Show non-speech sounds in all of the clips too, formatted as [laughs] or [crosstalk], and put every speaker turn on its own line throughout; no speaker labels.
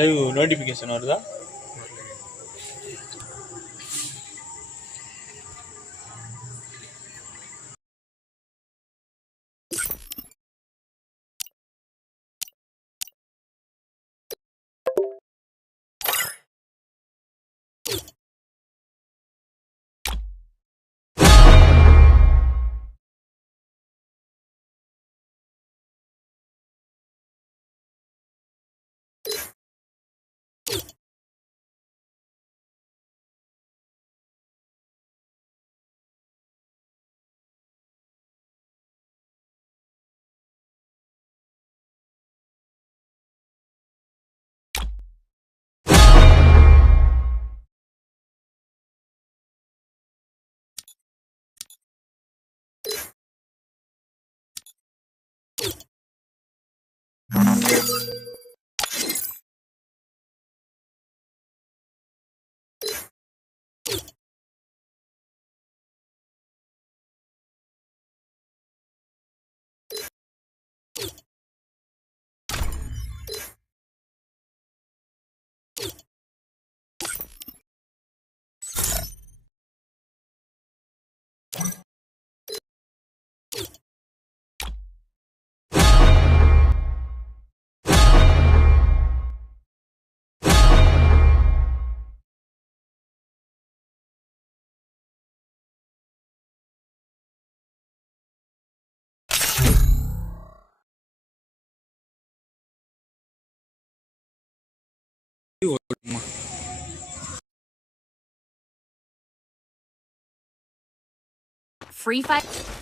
Live notification வருதா?
free fight.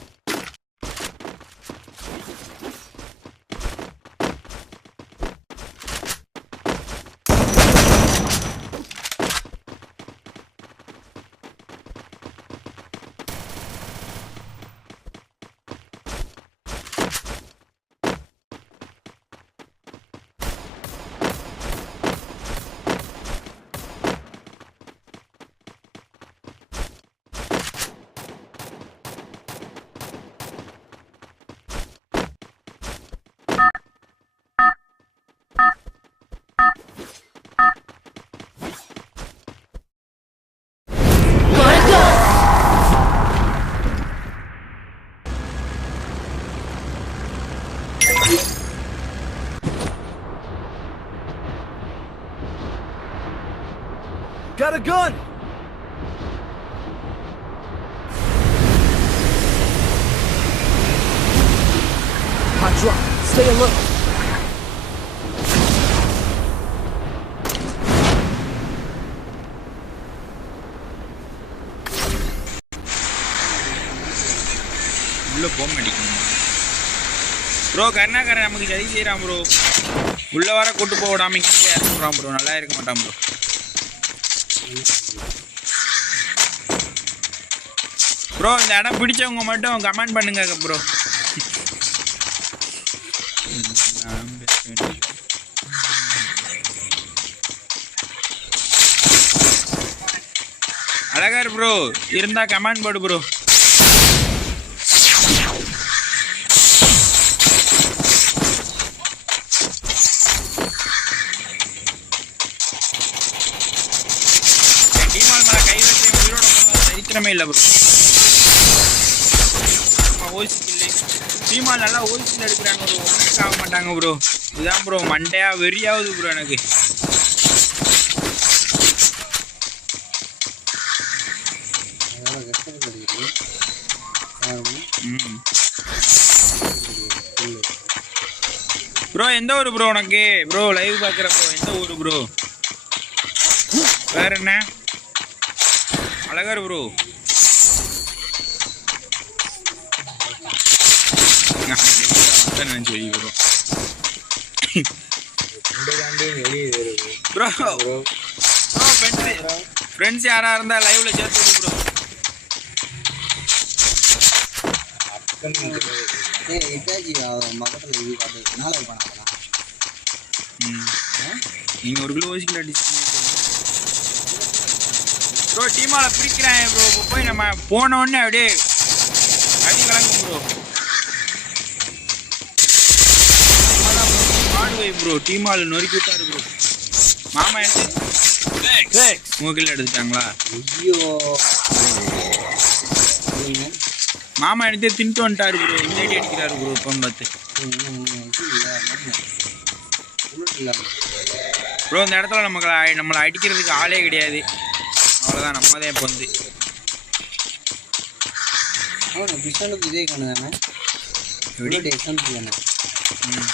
Got a gun! Hot drop. Stay alert.
உள்ள போக மாட்டேங்குது ப்ரோ கருணாகரன் நமக்கு சதி செய்கிறான் ப்ரோ உள்ள வர கூட்டு போக விடாம இங்கே இறங்குறான் ப்ரோ நல்லா இருக்க மாட்டான் ப்ரோ ப்ரோ இந்த இடம் பிடிச்சவங்க மட்டும் கமெண்ட் பண்ணுங்க ப்ரோ அழகர் ப்ரோ இருந்தா கமெண்ட் போடு ப்ரோ சரித்திரமே இல்லை ப்ரோ ஓய்ஸ்கில் டீமால் நல்லா ஓய்ஸ்கில் எடுக்கிறாங்க ப்ரோ ஒன்றுக்கு ஆக மாட்டாங்க ப்ரோ இதுதான் ப்ரோ மண்டையா வெறியாவது ப்ரோ எனக்கு. ப்ரோ எந்த ஊர் ப்ரோ உனக்கு? ப்ரோ லைவ் பார்க்குற ப்ரோ எந்த ஊர் ப்ரோ வேற என்ன? அழகர் ப்ரோ நினச்சி வை bro bro bro friends friends யாரா இருந்தா லைவ்ல சேர்த்து விடு ப்ரோ
ஏய் இட்டாச்சி பக்கத்தில் இது காட்டு நாளை பண்ணலாம்
நீங்க ஒரு கிலோ அடிச்சீங்க ப்ரோ டீமால பிடிக்கிறாங்க ப்ரோ போய் நம்ம போன உடனே அப்படியே ப்ரோ டீமால் நொறுக்கி விட்டாரு ப்ரோ மாமா எடுத்து கிட்ட எடுத்துட்டாங்களா?
ஐயோ.
மாமா எடுத்து தின்ட்டு வந்துட்டாரு ப்ரோ இந்த அடி அடிக்கிறாரு ப்ரோ இப்போ பார்த்து. ப்ரோ இந்த இடத்துல நமக்கு நம்மளை அடிக்கிறதுக்கு ஆளே கிடையாது. அவ்வளோதான் நம்ம தான் இப்போ வந்து.
இதே கண்ணு தானே? எக்ஸாம்பிள் தானே?
ம்.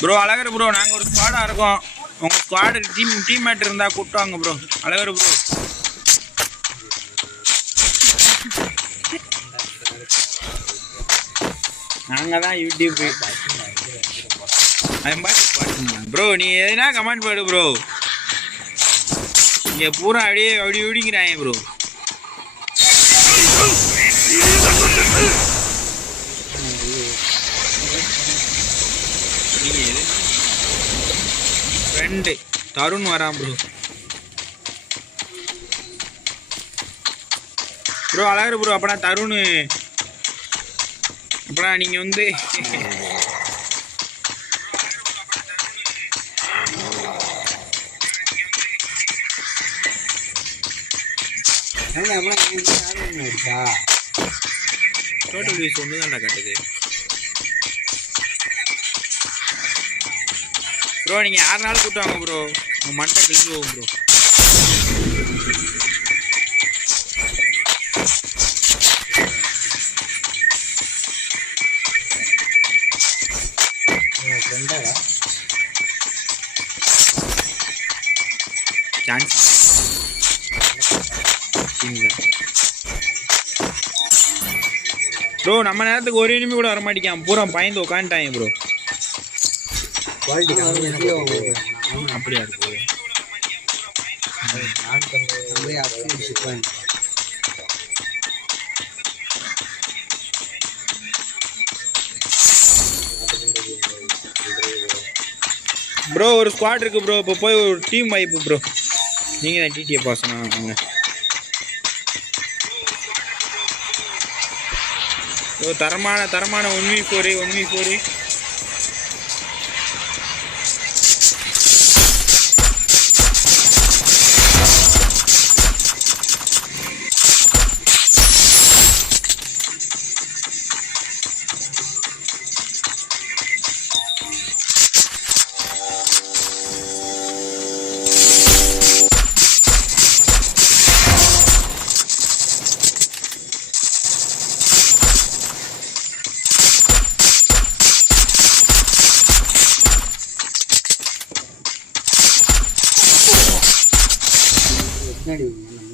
ப்ரோ அழகர் ப்ரோ நாங்கள் ஒரு ஸ்குவாடாக இருக்கோம். உங்கள் ஸ்குவாடு டீம் டீம்மேட் இருந்தால் கூப்பிட்டாங்க ப்ரோ அழகர் ப்ரோ நாங்கள் தான் யூடியூப். அது மாதிரி ப்ரோ நீ எதுனா கமெண்ட் போடு ப்ரோ இங்கே பூரா அப்படியே அப்படி இப்படிங்கிறாங்க ப்ரோ நீங்க எது ரெண்டு தருண் வரான் ப்ரோ ப்ரோ அழகர் ப்ரோ அப்பனா தருண் அப்பனா நீங்கள் வந்து
அவன்
டோட்டல் வீஸ் ஒன்று தான்டா கட்டுது ப்ரோ நீங்கள் யாருனாலும் நாள் வாங்க ப்ரோ உங்கள் மண்டை கிழிஞ்சு போகும் ப்ரோ
ஃப்ரெண்டாடா
ப்ரோ நம்ம நேரத்துக்கு ஒரு இனிமே கூட வர பூரா பயந்து உட்காந்துட்டாங்க ப்ரோ
குவாலிட்டி
அப்படியா இருக்கு? ப்ரோ ஒரு ஸ்குவாட் இருக்கு ப்ரோ இப்போ போய் ஒரு டீம் வைப்பு ப்ரோ நீங்கள் தான் டிடிஏ பாசனா வாங்க ப்ரோ தரமான தரமான one v four one v four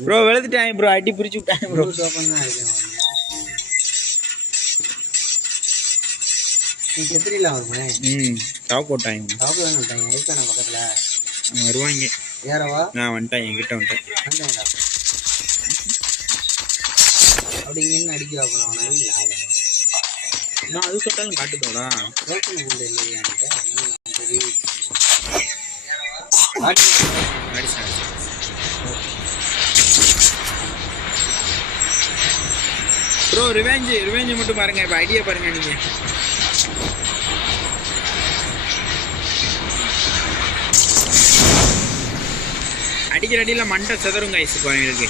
bro வெளுத்துட்டாங்க bro அடி பிரிச்சு விட்டாங்க ப்ரோ
செத்துறீங்களா வருமே
ம் டாப் போட்டாங்க
டாப் தான் விட்டாங்க. இருக்கான பக்கத்தில்?
வருவாங்க.
ஏறவா?
நான் வந்துட்டேன் என்கிட்ட வந்துட்டேன்.
வந்தாங்களா அப்படி இங்கே அடிக்க அவனை
நான் அது சொட்டாலும் காட்டுதோடா.
யோசனை கொண்டு இல்லையா அதனால நான்
ப்ரோ ரிவெஞ்ச் ரிவெஞ்ச் மட்டும் பாருங்க இப்போ ஐடியா பாருங்க நீங்க. அடிக்கிற அடியில மண்டை செதறும் கைஸ் இப்போ அவங்களுக்கு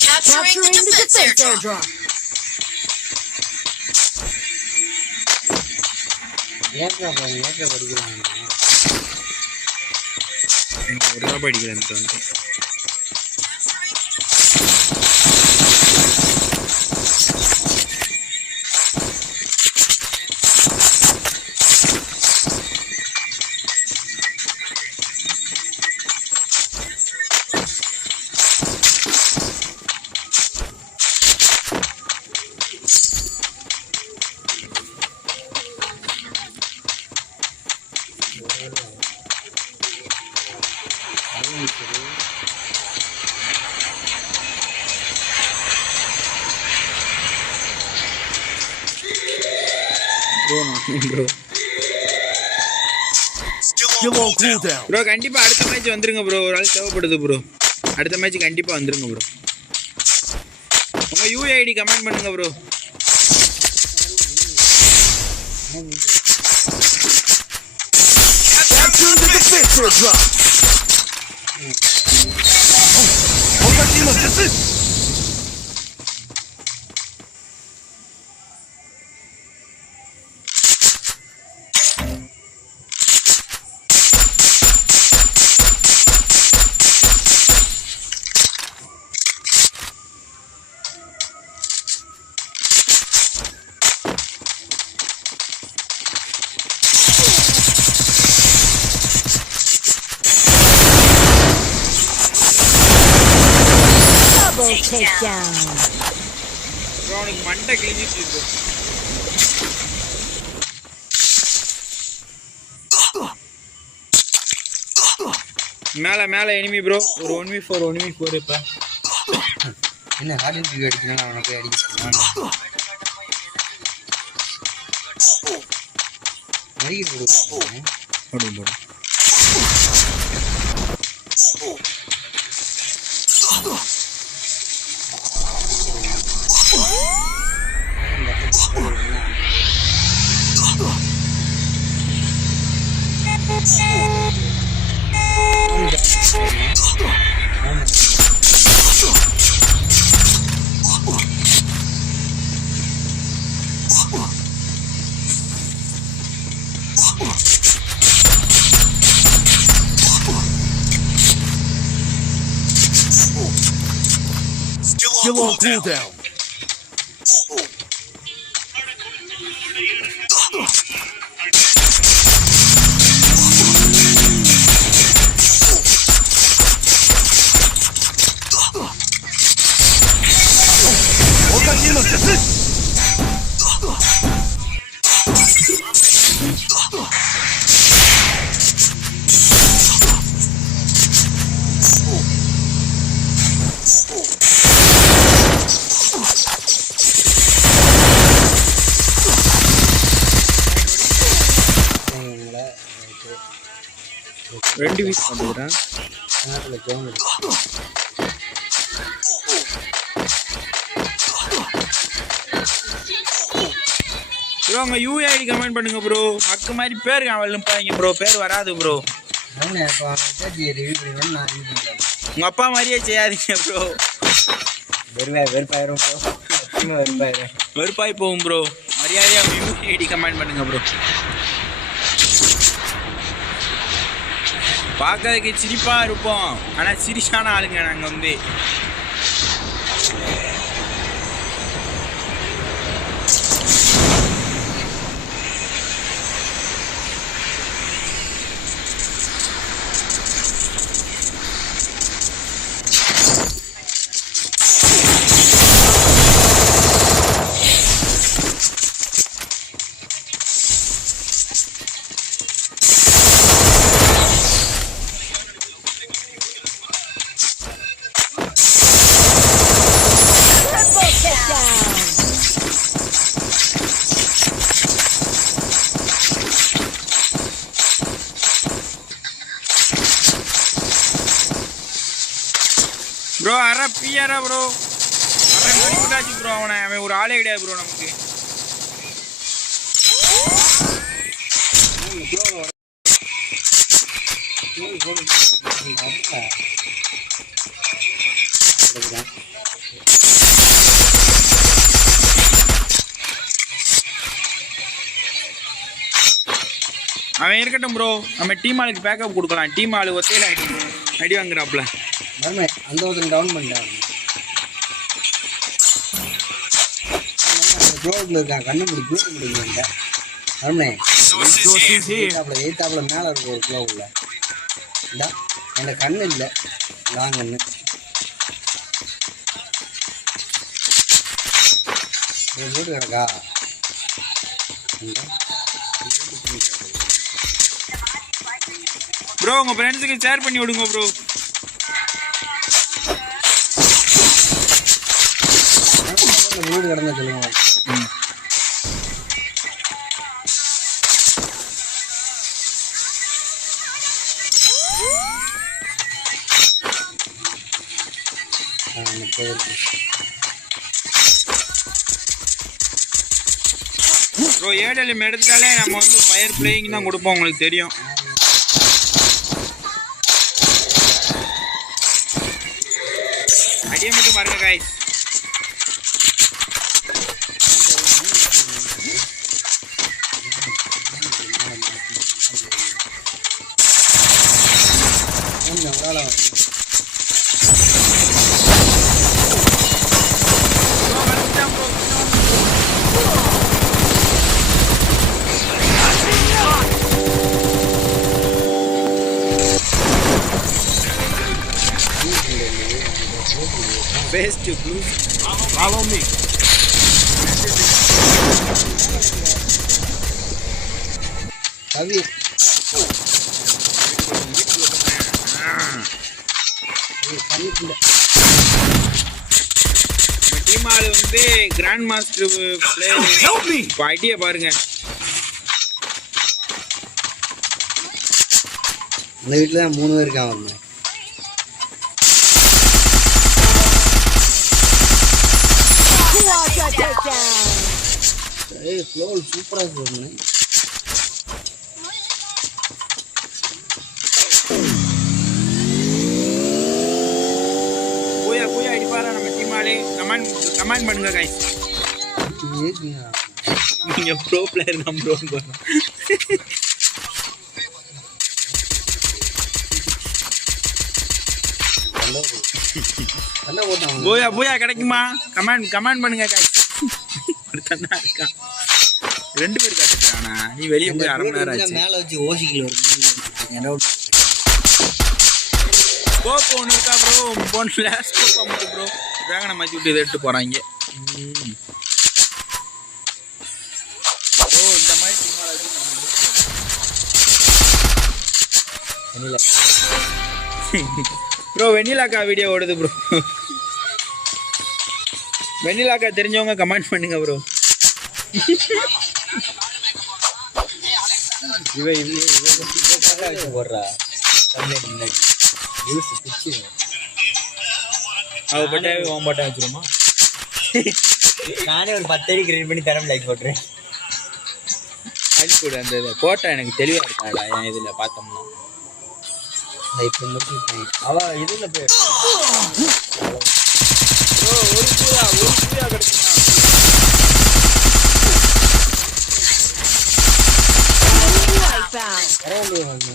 Capturing, the defense airdrop.
ஏற்றா பாருங்க ஏற்றா படிக்கலாம்
ஒரு ரூபாய் அடிக்கிறேன் bro bro
Skill on cooldown.
Bro கண்டிப்பா அடுத்த மேட்ச் வந்துருங்க ப்ரோ ஒரு ஆள் தேவைப்படுது ப்ரோ அடுத்த மேட்ச் கண்டிப்பா வந்துருங்க ப்ரோ உங்க யூஐடி கமெண்ட் பண்ணுங்க bro
Capture the defense airdrop.
மண்டை கிழிஞ்சிட்டு மேல மேல எனிமி ப்ரோ ஒரு one v four one v four இப்போ
என்ன ஹார்டின் டிவி அடிக்கணும் அவனை போய் அடிக்க மறிக்க கொடுப்பாங்க
போடும் போடும்
cooldown.
ரெண்டு
நேரத்தில் ஜோன்
ப்ரோ உங்க யூஐடி கமெண்ட் பண்ணுங்க ப்ரோ அக்கு மாதிரி பேர் எழுப்பாங்க ப்ரோ பேர் வராது ப்ரோ
அவனை இப்போ விசாரிச்சு ரிவ்யூ பண்ணுவேன் நான் இது பண்ணுறேன்
உங்க அப்பா மாதிரியே செய்யாதீங்க ப்ரோ
வெறுவாய் வெறுப்பாயிரும் ப்ரோ வெறுப்பாயிரும்.
வெறுப்பாய் போகும் ப்ரோ மரியாதையா உங்க யூஐடி கமெண்ட் பண்ணுங்க ப்ரோ பார்க்கறதுக்கு சிரிப்பாக இருப்போம். ஆனால் சிரிச்சான ஆளுங்க நாங்கள் வந்து. ப்ரோ அற பிஆரா ப்ரோ அவன் ப்ரோ அவனை அவன் ஒரு ஆளே கிடையாது ப்ரோ நமக்கு. அவன் இருக்கட்டும் ப்ரோ நம்ம டீம் ஆளுக்கு பேக்கப் கொடுக்கலாம். டீம் ஆளு ஒத்தையில அடி அடி வாங்குறாப்ல.
அந்த ஒருத்தன் டவுன் பண்ணிட்டான் க்ளோவில் இருக்கான் கண்ணு முடி மருமே
Resources here.
எய்த்தாப்புல எய்த்தாப்புல மேலே இருக்கு ஒரு க்ளோவில் இந்தா என் கண்ணு இல்லை. நான் கண்ணு ஒரு வீடு கிடக்கா.
ப்ரோ உங்க ஃப்ரெண்ட்ஸுக்கு ஷேர் பண்ணி விடுங்க ப்ரோ
சூடு கடந்த சொல்லுங்க.
ப்ரோ ஏடெலிம் எடுத்துட்டாலே நம்ம வந்து ஃபயர் பிளேயிங் தான் கொடுப்போம் உங்களுக்கு தெரியும். அடியை மட்டும் பாருங்க காய்ஸ்
ஒன்று
வந்து கிராண்ட் மாஸ்டர் பிளேயர் ஐடியா பாருங்க.
இந்த வீட்டில் தான் மூணு பேர்
takedown.
ஏய் ஃப்ளோல் சூப்பராக இருக்கு
கமெண்ட் பண்ணுங்க கைஸ் நீங்க ப்ரோ பிளேயர் தான் ப்ரோ போயா போயா கிடைக்குமா? கமெண்ட் கமெண்ட் பண்ணுங்க கைஸ் ஒருத்தன் தான் இருக்கான். ரெண்டு பேர் காட்டுறானா நீ வெளியே போய் அரை மணி நேரம் ஆச்சு.
மேலே வச்சு ஓசிக்கல ஒரு
ஸ்கோப் ஒன்று இருக்கா ப்ரோ போன்ல ஸ்கோப் அமுக்கு ப்ரோ வேகனை மாற்றி விட்டு இதை எடுத்து போகிறாங்க ஓ இந்த மாதிரி வெண்ணிலா ப்ரோ வெண்ணிலாக்கா வீடியோ ஓடுது ப்ரோ வெண்ணிலாக்கா தெரிஞ்சவங்க கமெண்ட் பண்ணுங்க ப்ரோ
இவ இவ இவ போடுறா முன்னாடி நியூஸ் பிடிச்சி
அவ பட்டாவே ஓம் பட்டா வச்சிருமா? [laughs]
நானே ஒரு பத்து அடி கிரியேட் பண்ணி தரம் லைக் போட்டுறேன்.
அடிக்கூட அந்த இதை. போட்டா எனக்கு தெளிவாக இருக்காடா என் இதில் பார்த்தோம்னா.
இப்போ முடிச்சுட்டேன். அவ இதில் போய்
ப்ரோ ஒரு பூயா ஒரு பூயா கிடைக்குமா?
வாங்க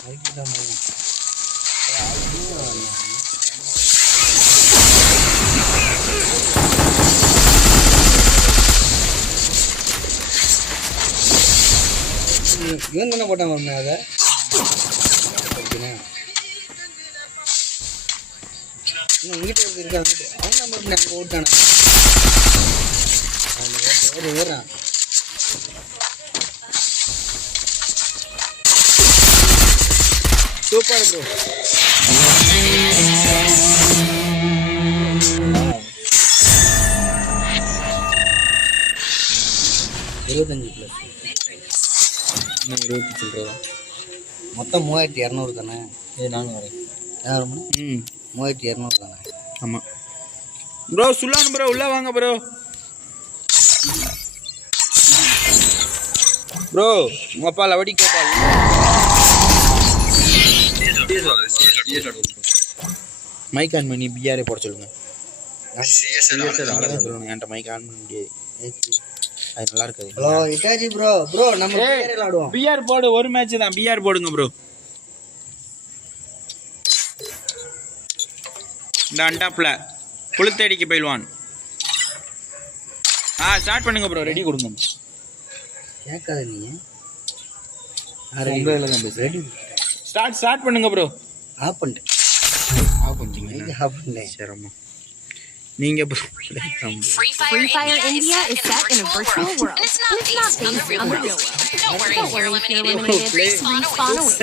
அதுக்கு தான் இவன் தானே போட்டான் அதை? உங்ககிட்ட ஒருத்தர் இருக்கா அவன் மட்டும் அங்கே ஓட்டானா அவன் ஓடு ஓடுறான்
சூப்பர் ப்ரோ
இருபத்தஞ்சு
இன்னும் இருபத்தி சில்லறதா
மொத்தம் மூவாயிரத்தி இரநூறு தானே?
இது நானும் வரேன்
யாருமா
ம்.
மூவாயிரத்தி இரநூறு தானே?
ஆமாம் ப்ரோ சுல்லான் ப்ரோ உள்ள வாங்க ப்ரோ. ப்ரோ உங்க அப்பா லவடி கோபால் மைக் ஆன் பண்ணி பிஆர்ஏ போட சொல்லுங்க. அதான் சொல்லணும் என்கிட்ட மைக் ஆன் பண்ண முடியாது. அது நல்லா இருக்காது
ஹலோ இட்டாச்சி ப்ரோ ப்ரோ நம்ம. பேரில் ஆடுவோம்
பிஆர் போடு ஒரு மேட்ச் தான். பிஆர் போடுங்க ப்ரோ இந்த அண்டாப்ல புளுத்தடிக்கு பயில்வான். ஆ ஸ்டார்ட் பண்ணுங்க ப்ரோ ரெடி கொடுங்க.
கேட்காத நீ.
உங்க இதில் தான்
ரெடி
ஸ்டார்ட் ஸ்டார்ட் பண்ணுங்க ப்ரோ
ஆஃப் பண்ணிட்டேன்
ஆஃப் பண்ணிட்டீங்க
ஆஃப் பண்ணிட்டேன்
சிரமம். நீங்க bro
Free Fire,
Free Fire
India, is set in a virtual world.
world.
And it's not
It's not
based on the
based
real
on the
world.
real world.
Don't worry,
Don't worry, if you're
eliminated, respawn away.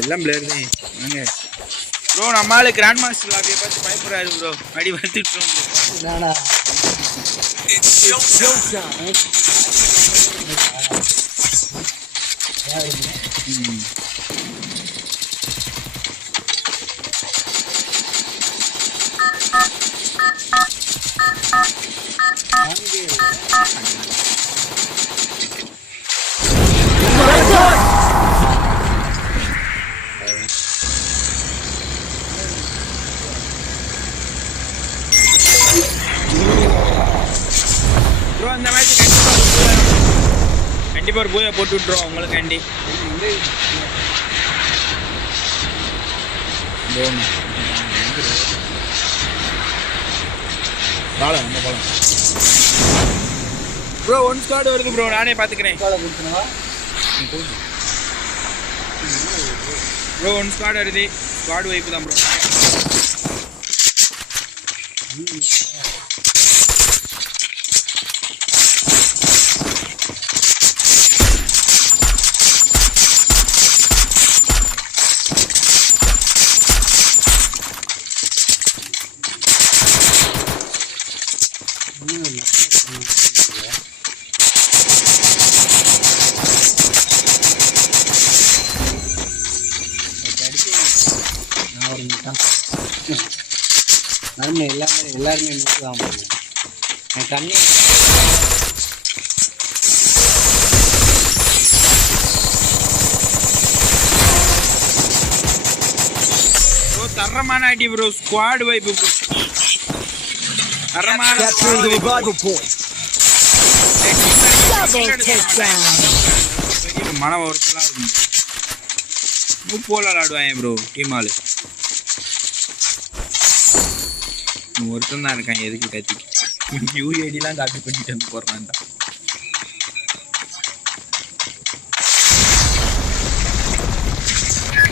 எல்லாம் player தான் வாங்க bro நம்ம ஆளு grand master லாபியை பார்த்து பயப்படுறாரு bro அடி வந்துட்டு
நானா யாருங்க
ம்
அங்கே
ப்ரோ கண்டிப்பாக ஒரு போட்டு விட்ருவோம் உங்களுக்கு கண்டி ப்ரோ ஒன் ஸ்குவாட் வருது ப்ரோ நானே பார்த்துக்கிறேன் ப்ரோ ஒன் ஸ்குவாட் வருது. ஸ்குவாட் வைப்பு தான் ப்ரோ
இன்னும் இல்லை. அதுக்கு அடுத்து நான் ஒரு முட்டான் மறுமை எல்லாமே எல்லாருமே நூற்று தான் போகணும் என் கண்ணே
ப்ரோ தரமான அடி ப்ரோ ஸ்குவாட் வைப்பு ப்ரோ. தரமான
takedown.
பெரிய மன வருத்தலாம் இருக்கும் மூப்போல விளாடுவாங்க ப்ரோ டீம் ஆளு. ஒருத்தன் தான் இருக்கான் எதுக்கு கத்தி யூஏடிலாம் காப்பி பண்ணிட்டு வந்து போடுறான்டா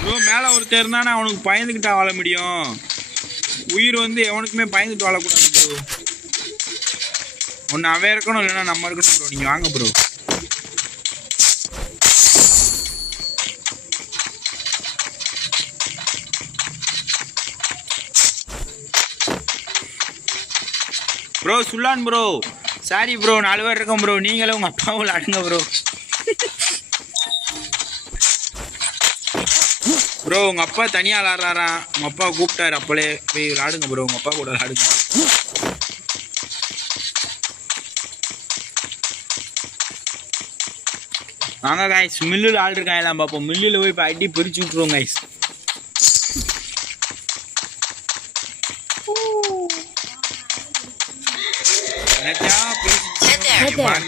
ப்ரோ மேலே ஒருத்தர் இருந்தானே அவனுக்கு பயந்துக்கிட்டா வாழ முடியும். உயிர் வந்து எவனுக்குமே பயந்துட்டு வாழக்கூடாது ப்ரோ. ஒன்று அவன் இருக்கணும் இல்லைன்னா நம்ம இருக்கணும் ப்ரோ. நீங்கள் வாங்க ப்ரோ. ப்ரோ சுல்லான் ப்ரோ சாரி ப்ரோ நாலு பேர் இருக்கோம் ப்ரோ நீங்களும் உங்கள் அப்பாவும் விளாடுங்க ப்ரோ ப்ரோ உங்கள் அப்பா தனியாக விளாட்றாராம் உங்கள் அப்பா கூப்பிட்டாரு அப்பளே போய் விளாடுங்க ப்ரோ உங்கள் அப்பா கூட விளாடுங்க. வாங்க காய்ஸ் மில்லில் ஆள் எல்லாம் பார்ப்போம். மில்லில் போய் இப்போ அடி பிரிச்சு விட்ருவோம் காய்ஸ்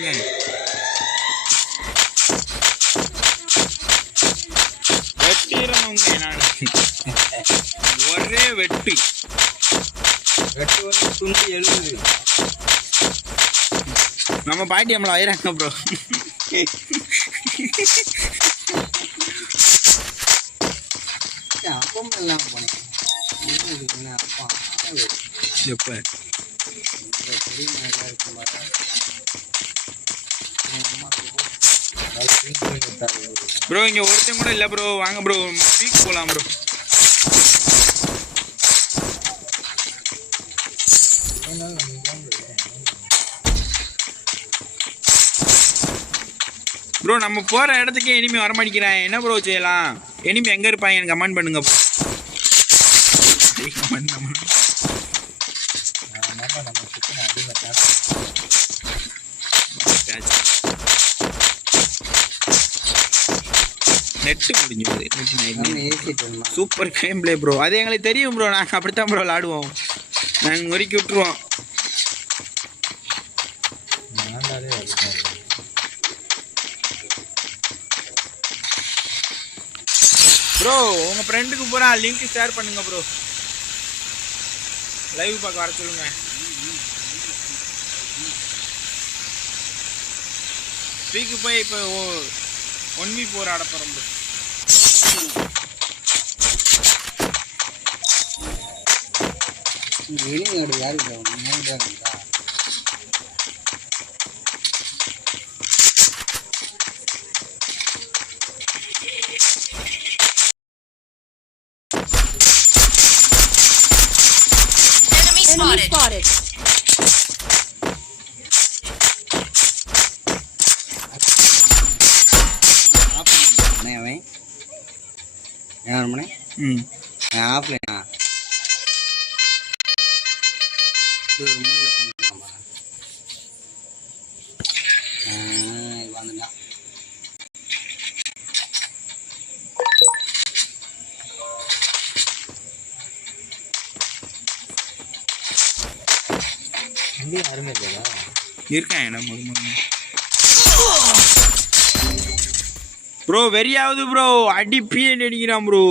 there.
நான் ஒரே வெட்டி.
வெட்டு வந்து துண்டு எழுதுது
நம்ம பாட்டி நம்மள ஆயிராங்க ப்ரோ
அப்பம் எல்லாம் போனேன்.
எப்போ?
எல்லாம் இருக்கும் பாரு. என் அம்மாவுக்கு போ. நல்லா clean பண்ணி விட்டாரு.
ப்ரோ இங்கே ஒருத்தன் கூட இல்லை ப்ரோ வாங்க ப்ரோ பீக் போகலாம் ப்ரோ ப்ரோ நம்ம போகிற இடத்துக்கே எனிமி வரமாட்டேங்கிறேன். என்ன ப்ரோ செய்யலாம்? இனிமே எங்கே இருப்பாங்க எனக்கு கமெண்ட் பண்ணுங்க ப்ரோ நெட்டு
இருந்தோம்
சூப்பர் கேம் பிளே ப்ரோ அது எங்களுக்கு தெரியும் ப்ரோ நாங்கள் அப்படித்தான் ப்ரோ விளாடுவோம். நாங்கள் நொறுக்கி விட்டுருவோம். ப்ரோ உங்கள் ஃப்ரெண்டுக்கு பூரா லிங்க் ஷேர் பண்ணுங்க ப்ரோ லைவ் பார்க்க வர சொல்லுங்க. ஸ்பீக்கு போய் இப்போ ஒன் வீக் போகிற ஆட போகிறோம் ப்ரோ
வெளிநாடு யாரு இல்லை
ம்.
ஆஃப்லைனா இது ஒரு மூலையில் உட்காந்துருக்காமா வந்துட்டான் அங்கேயும் யாருமே இல்லையா?
இருக்கான் என்ன முது முது ப்ரோ வெறியாவது ப்ரோ அடி பிஎன் அடிக்கிறான் ப்ரோ